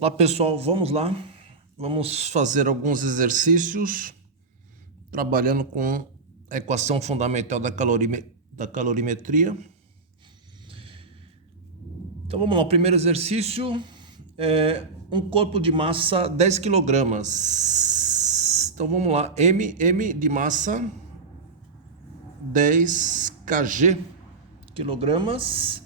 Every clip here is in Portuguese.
Olá pessoal, vamos lá. Vamos fazer alguns exercícios trabalhando com a equação fundamental da calorimetria. Então vamos lá, o primeiro exercício é um corpo de massa 10 kg. Então vamos lá, M de massa 10 kg, quilogramas,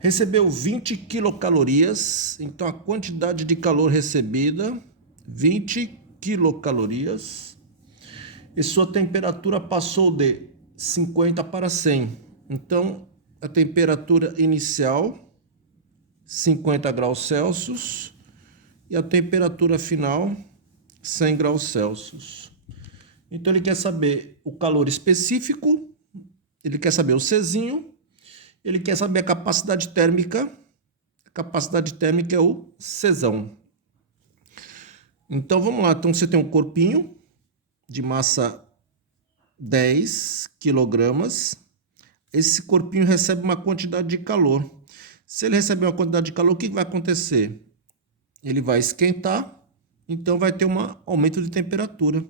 recebeu 20 quilocalorias, então a quantidade de calor recebida, 20 quilocalorias, e sua temperatura passou de 50 para 100. Então, a temperatura inicial, 50 graus Celsius, e a temperatura final, 100 graus Celsius. Então, ele quer saber o calor específico, ele quer saber o Czinho, ele quer saber a capacidade térmica. A capacidade térmica é o Czão. Então vamos lá. Então você tem um corpinho de massa 10 quilogramas. Esse corpinho recebe uma quantidade de calor. Se ele receber uma quantidade de calor, o que vai acontecer? Ele vai esquentar, então vai ter um aumento de temperatura.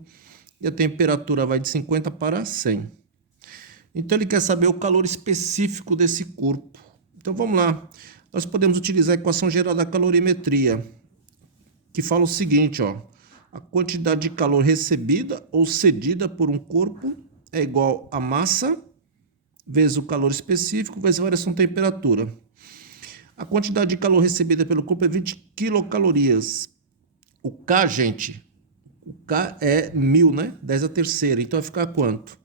E a temperatura vai de 50 para 100. Então ele quer saber o calor específico desse corpo. Então vamos lá. Nós podemos utilizar a equação geral da calorimetria, que fala o seguinte, ó: a quantidade de calor recebida ou cedida por um corpo é igual a massa vezes o calor específico vezes a variação de temperatura. A quantidade de calor recebida pelo corpo é 20 quilocalorias. O K, gente, o K é 1000, né? 10 a terceira. Então vai ficar quanto?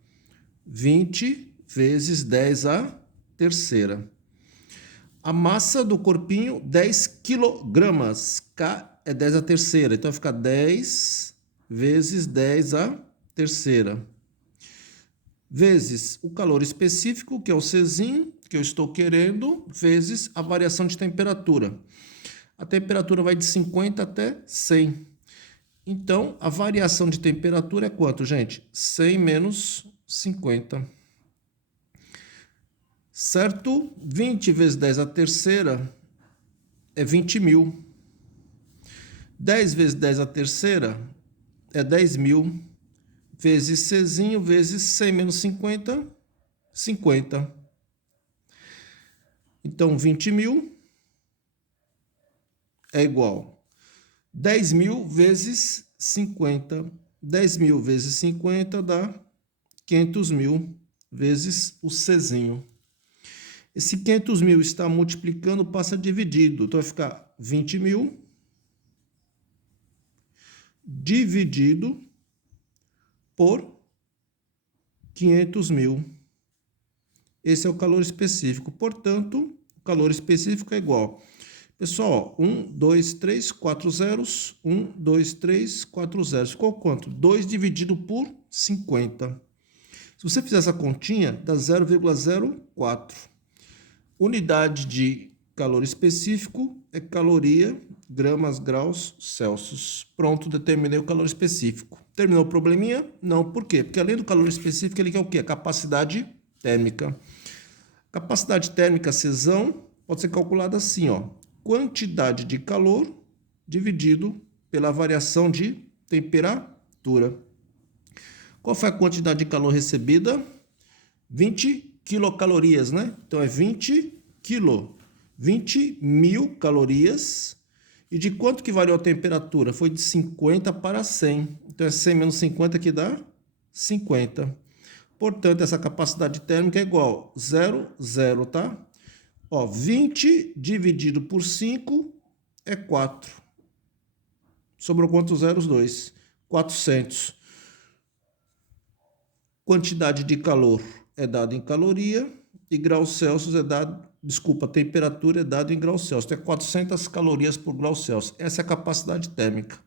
20 vezes 10 a terceira. A massa do corpinho, 10 quilogramas. K é 10 a terceira. Então vai ficar 10 vezes 10 a terceira. Vezes o calor específico, que é o Czinho, que eu estou querendo, vezes a variação de temperatura. A temperatura vai de 50 até 100. Então, a variação de temperatura é quanto, gente? 100 menos 50. Certo? 20 vezes 10 a terceira é 20.000. 10 vezes 10 a terceira é 10.000. Vezes Czinho vezes 100 menos 50, 50. Então, 20.000 é igual 10.000 vezes 50. 10.000 vezes 50 dá 500.000 vezes o Czinho. Esse 500.000 está multiplicando, passa dividido. Então, vai ficar 20.000 dividido por 500.000. Esse é o calor específico. Portanto, o calor específico é igual. Pessoal, 1, 2, 3, 4 zeros. 1, 2, 3, 4 zeros. Ficou quanto? 2 dividido por 50. Se você fizer essa continha, dá 0,04. Unidade de calor específico é caloria, gramas, graus, Celsius. Pronto, determinei o calor específico. Terminou o probleminha? Não, por quê? Porque além do calor específico, ele quer o quê? A capacidade térmica. Capacidade térmica, Czão, pode ser calculada assim, ó: quantidade de calor dividido pela variação de temperatura. Qual foi a quantidade de calor recebida? 20 quilocalorias, né? Então é 20 mil calorias. E de quanto que variou a temperatura? Foi de 50 para 100. Então é 100 menos 50 que dá 50. Portanto, essa capacidade térmica é igual a 0, tá? Ó, 20 dividido por 5 é 4. Sobrou quantos zeros? 2. 400. Quantidade de calor é dada em caloria e graus Celsius é dado, temperatura é dada em graus Celsius. Então é 400 calorias por grau Celsius. Essa é a capacidade térmica.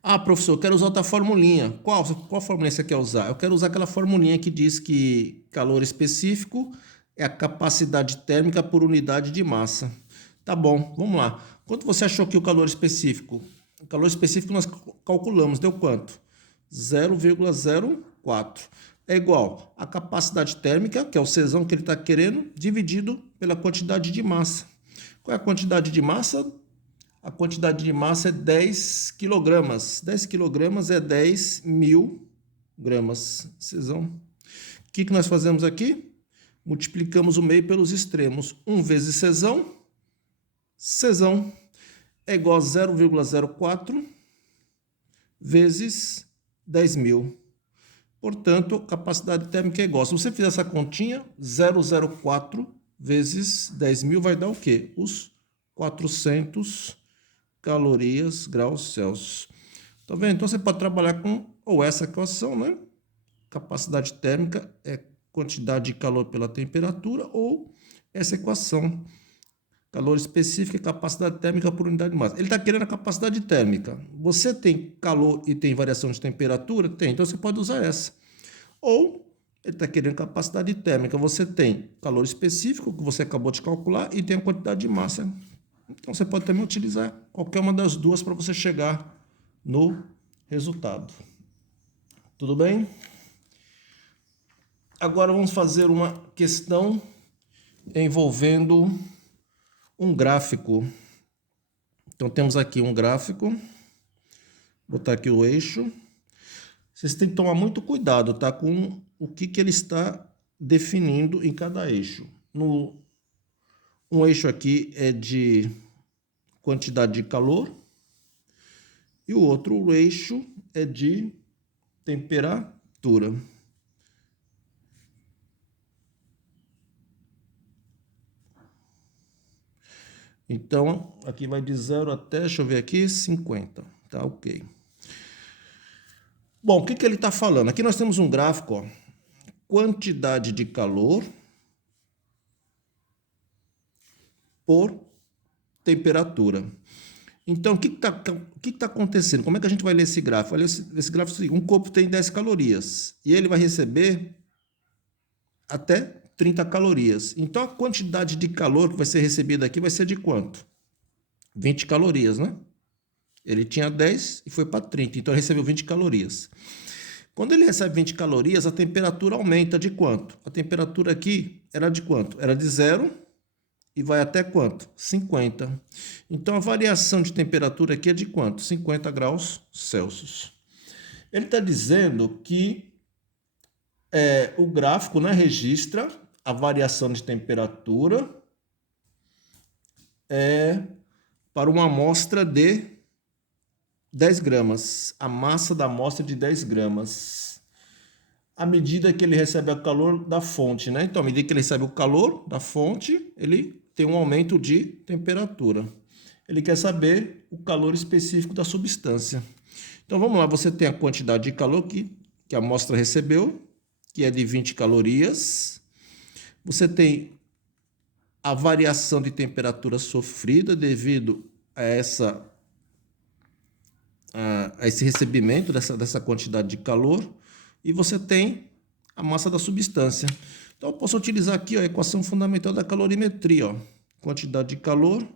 Ah, professor, eu quero usar outra formulinha. Qual formulinha você quer usar? Eu quero usar aquela formulinha que diz que calor específico é a capacidade térmica por unidade de massa. Tá bom, vamos lá. Quanto você achou que o calor específico? O calor específico nós calculamos, deu quanto? 0,04. É igual a capacidade térmica, que é o Czão que ele está querendo, dividido pela quantidade de massa. Qual é a quantidade de massa? A quantidade de massa é 10 quilogramas. 10 quilogramas é 10.000 gramas. Cesão. O que nós fazemos aqui? Multiplicamos o meio pelos extremos. 1 vezes cesão. Cesão é igual a 0,04 vezes 10.000. Portanto, a capacidade térmica é igual. Se você fizer essa continha, 0,04 vezes 10.000 vai dar o quê? Os 400 calorias graus Celsius. Tá vendo? Então, você pode trabalhar com ou essa equação, né? Capacidade térmica é quantidade de calor pela temperatura, ou essa equação, calor específico e capacidade térmica por unidade de massa. Ele está querendo a capacidade térmica. Você tem calor e tem variação de temperatura? Tem, então você pode usar essa. Ou ele está querendo capacidade térmica. Você tem calor específico, que você acabou de calcular, e tem a quantidade de massa. Então você pode também utilizar qualquer uma das duas para você chegar no resultado. Tudo bem? Agora vamos fazer uma questão envolvendo um gráfico. Então temos aqui um gráfico, vou botar aqui o eixo. Vocês têm que tomar muito cuidado, tá, com o que ele está definindo em cada eixo. Um eixo aqui é de quantidade de calor e o outro eixo é de temperatura. Então, aqui vai de 0 até, deixa eu ver aqui, 50. Tá, ok. Bom, o que ele está falando? Aqui nós temos um gráfico, ó, quantidade de calor por temperatura. Então, o que está acontecendo? Como é que a gente vai ler esse gráfico? Olha, esse gráfico, um corpo tem 10 calorias e ele vai receber até 30 calorias. Então, a quantidade de calor que vai ser recebida aqui vai ser de quanto? 20 calorias, né? Ele tinha 10 e foi para 30, então ele recebeu 20 calorias. Quando ele recebe 20 calorias, a temperatura aumenta de quanto? A temperatura aqui era de quanto? Era de 0 e vai até quanto? 50. Então, a variação de temperatura aqui é de quanto? 50 graus Celsius. Ele está dizendo que o gráfico, né, registra a variação de temperatura para uma amostra de 10 gramas. A massa da amostra de 10 gramas. À medida que ele recebe o calor da fonte, né? Então, à medida que ele recebe o calor da fonte, ele tem um aumento de temperatura. Ele quer saber o calor específico da substância. Então, vamos lá. Você tem a quantidade de calor que a amostra recebeu, que é de 20 calorias. Você tem a variação de temperatura sofrida devido a esse recebimento dessa quantidade de calor, e você tem a massa da substância. Então, eu posso utilizar aqui, ó, a equação fundamental da calorimetria. Ó. Quantidade de calor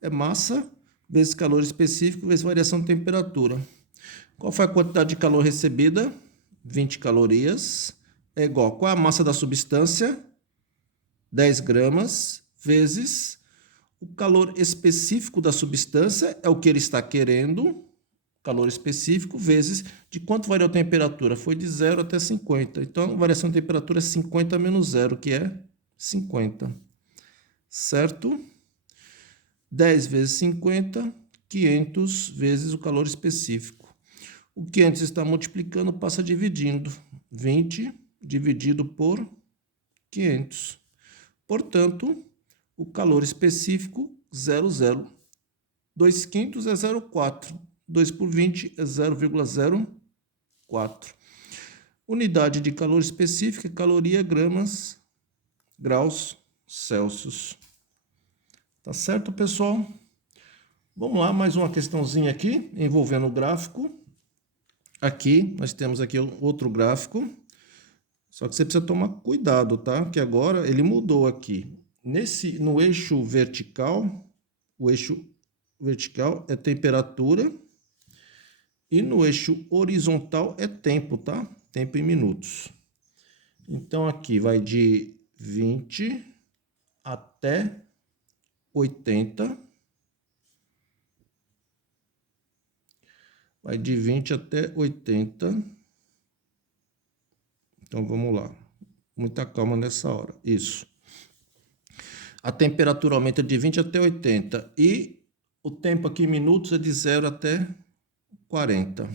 é massa vezes calor específico vezes variação de temperatura. Qual foi a quantidade de calor recebida? 20 calorias. É igual. Qual é a massa da substância? 10 gramas vezes o calor específico da substância, é o que ele está querendo, calor específico, vezes de quanto variou a temperatura? Foi de 0 até 50. Então, a variação de temperatura é 50 menos 0, que é 50. Certo? 10 vezes 50, 500 vezes o calor específico. O 500 está multiplicando, passa dividindo. 20 dividido por 500. Portanto, o calor específico, 0,0. 2 quintos é 0,4. 2 por 20 é 0,04. Unidade de calor específica, caloria, gramas, graus Celsius. Tá certo, pessoal? Vamos lá, mais uma questãozinha aqui, envolvendo o gráfico. Aqui, nós temos aqui outro gráfico. Só que você precisa tomar cuidado, tá? Que agora ele mudou aqui. No eixo vertical, o eixo vertical é temperatura. E no eixo horizontal é tempo, tá? Tempo em minutos. Então, aqui vai de 20 até 80. vai de 20 até 80. Então vamos lá. Muita calma nessa hora. Isso. A temperatura aumenta de 20 até 80 e o tempo aqui em minutos é de 0 até 40.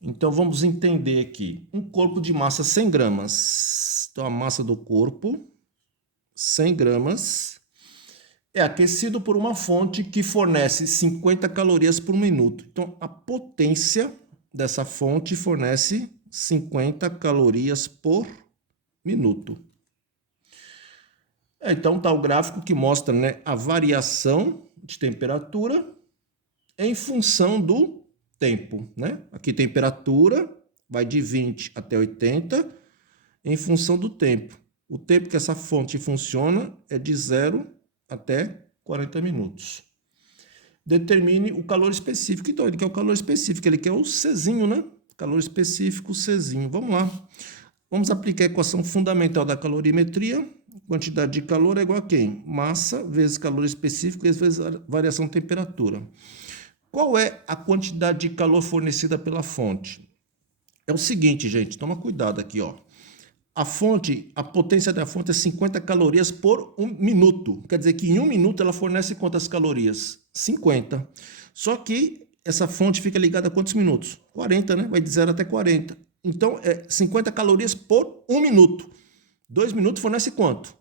Então vamos entender aqui. Um corpo de massa 100 gramas. Então a massa do corpo, 100 gramas, é aquecido por uma fonte que fornece 50 calorias por minuto. Então a potência dessa fonte fornece 50 calorias por minuto. Então está o gráfico que mostra, né, a variação de temperatura em função do tempo, né? Aqui temperatura vai de 20 até 80 em função do tempo. O tempo que essa fonte funciona é de 0 até 40 minutos. Determine o calor específico. Então, ele quer o calor específico, ele quer o Czinho, né? Calor específico, Czinho. Vamos lá. Vamos aplicar a equação fundamental da calorimetria. Quantidade de calor é igual a quem? Massa vezes calor específico vezes variação de temperatura. Qual é a quantidade de calor fornecida pela fonte? É o seguinte, gente, toma cuidado aqui, ó. A potência da fonte é 50 calorias por um minuto. Quer dizer que em um minuto ela fornece quantas calorias? 50. Só que essa fonte fica ligada a quantos minutos? 40, né? Vai de 0 até 40. Então, é 50 calorias por um minuto. 2 minutos fornece quanto?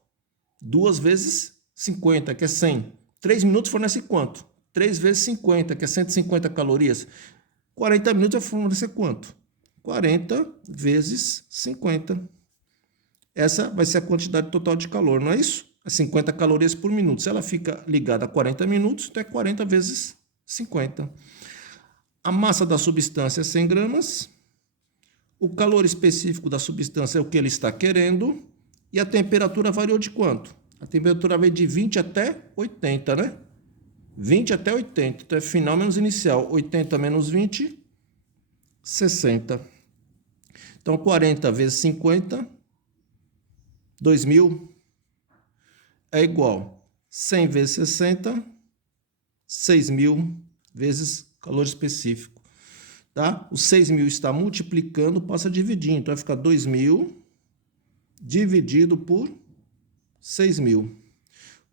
2 vezes 50, que é 100. 3 minutos fornece quanto? 3 vezes 50, que é 150 calorias. 40 minutos vai fornecer quanto? 40 vezes 50. Essa vai ser a quantidade total de calor, não é isso? É 50 calorias por minuto. Se ela fica ligada a 40 minutos, então é 40 vezes 50. A massa da substância é 100 gramas. O calor específico da substância é o que ele está querendo. E a temperatura variou de quanto? A temperatura veio de 20 até 80, né? 20 até 80. Então é final menos inicial. 80 menos 20, 60. Então 40 vezes 50, 2.000, é igual 100 vezes 60, 6.000 vezes calor específico. Tá? O 6.000 está multiplicando, passa dividindo. Então vai ficar 2.000 dividido por 6.000.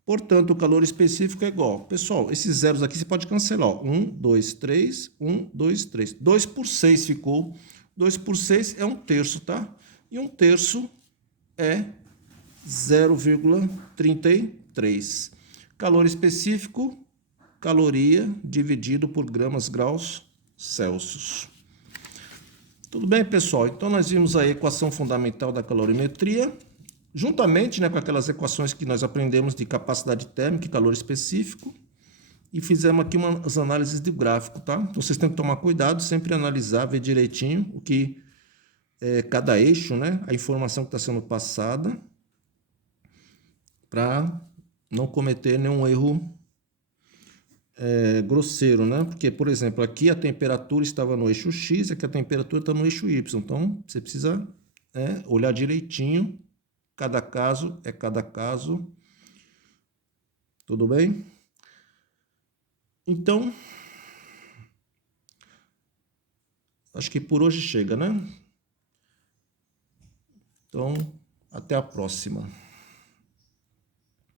Portanto, o calor específico é igual. Pessoal, esses zeros aqui você pode cancelar. Ó. 1, 2, 3, 1, 2, 3. 2 por 6 ficou. 2 por 6 é 1/3, tá? E 1/3 é 0,33. Calor específico, caloria dividido por gramas graus Celsius. Tudo bem, pessoal? Então, nós vimos a equação fundamental da calorimetria, juntamente, né, com aquelas equações que nós aprendemos de capacidade térmica e calor específico, e fizemos aqui umas análises do gráfico, tá? Então, vocês têm que tomar cuidado, sempre analisar, ver direitinho o que é cada eixo, né, a informação que está sendo passada, para não cometer nenhum erro grosseiro, né? Porque, por exemplo, aqui a temperatura estava no eixo X, aqui a temperatura está no eixo Y. Então, você precisa olhar direitinho. Cada caso é cada caso. Tudo bem? Então, acho que por hoje chega, né? Então, até a próxima.